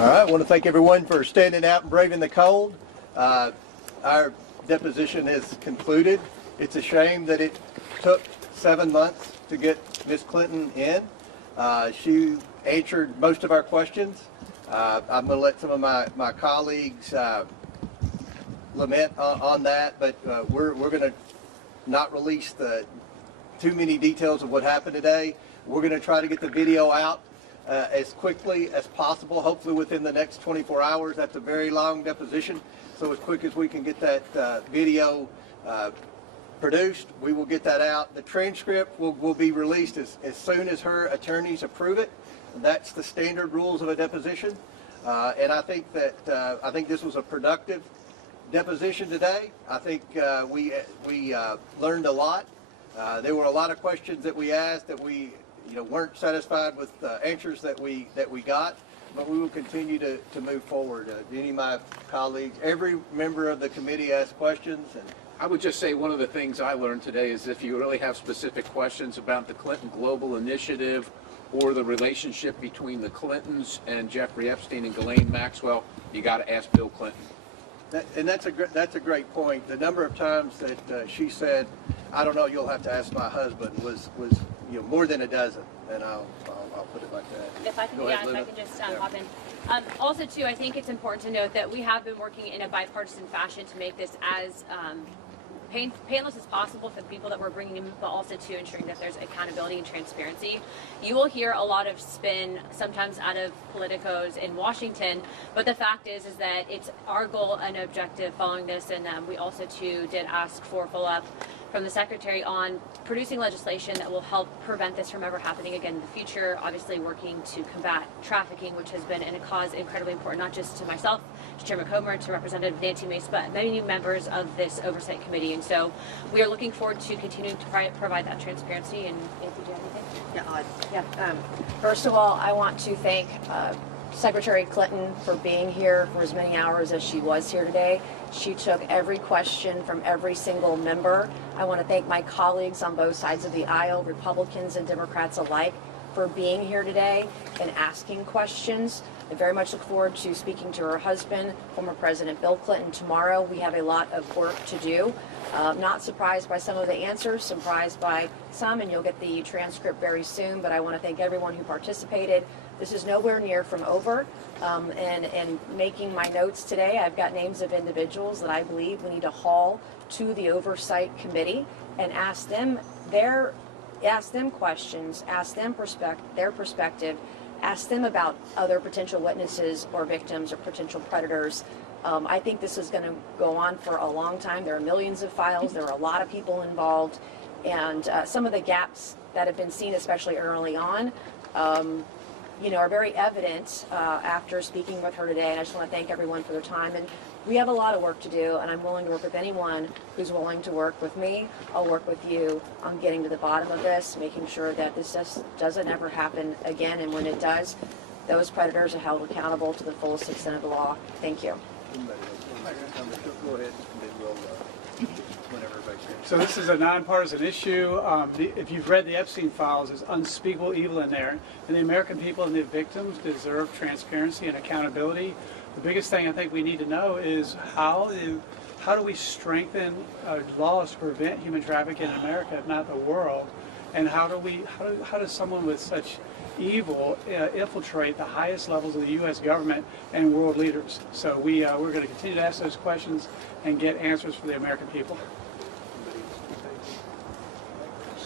All right, I want to thank everyone for standing out and braving the cold. Our deposition has concluded. It's a shame that it took 7 months to get Ms. Clinton in. She answered most of our questions. I'm going to let some of my colleagues lament on that, but we're going to not release too many details of what happened today. We're going to try to get the video out as quickly as possible, hopefully within the next 24 hours. That's a very long deposition, so as quick as we can get that video produced, we will get that out. The transcript will be released as soon as her attorneys approve it. That's the standard rules of a deposition, and I think that I think this was a productive deposition today. I think we learned a lot. There were a lot of questions that we asked that we weren't satisfied with the answers that we got, but we will continue to move forward. Any of my colleagues, every member of the committee asked questions. And I would just say one of the things I learned today is if you really have specific questions about the Clinton Global Initiative or the relationship between the Clintons and Jeffrey Epstein and Ghislaine Maxwell, you got to ask Bill Clinton. That's a great point. The number of times that she said, "I don't know, you'll have to ask my husband," was more than a dozen, and I'll put it like that. If I can, if I can just hop in. Also, too, I think it's important to note that we have been working in a bipartisan fashion to make this as painless as possible for the people that we're bringing in, but also to ensuring that there's accountability and transparency. You will hear a lot of spin, sometimes out of politicos in Washington, but the fact is that it's our goal and objective following this, and we also too did ask for follow-up from the Secretary on producing legislation that will help prevent this from ever happening again in the future, obviously working to combat trafficking, which has been a cause incredibly important, not just to myself, to Chairman Comer, to Representative Nancy Mace, but many members of this Oversight Committee. And so we are looking forward to continuing to provide that transparency. And Nancy, do you have anything? First of all, I want to thank Secretary Clinton for being here for as many hours as she was here today. She took every question from every single member. I want to thank my colleagues on both sides of the aisle, Republicans and Democrats alike, for being here today and asking questions. I very much look forward to speaking to her husband, former President Bill Clinton, tomorrow. We have a lot of work to do. Not surprised by some of the answers, surprised by some, and you'll get the transcript very soon, but I want to thank everyone who participated. This is nowhere near from over, and making my notes today, I've got names of individuals that I believe we need to haul to the Oversight Committee and ask them questions, ask them their perspective, ask them about other potential witnesses or victims or potential predators. I think this is going to go on for a long time. There are millions of files. There are a lot of people involved. And some of the gaps that have been seen, especially early on, are very evident after speaking with her today. And I just want to thank everyone for their time. And we have a lot of work to do, and I'm willing to work with anyone who's willing to work with me. I'll work with you on getting to the bottom of this, making sure that this just doesn't ever happen again. And when it does, those predators are held accountable to the fullest extent of the law. Thank you. Go ahead, and then we'll, whenever everybody's here. So this is a nonpartisan issue. If you've read the Epstein files, there's unspeakable evil in there, and the American people and the victims deserve transparency and accountability. The biggest thing I think we need to know is how do we strengthen laws to prevent human trafficking in America, if not the world, and how does someone with such evil infiltrate the highest levels of the U.S. government and world leaders? So we're going to continue to ask those questions and get answers for the American people.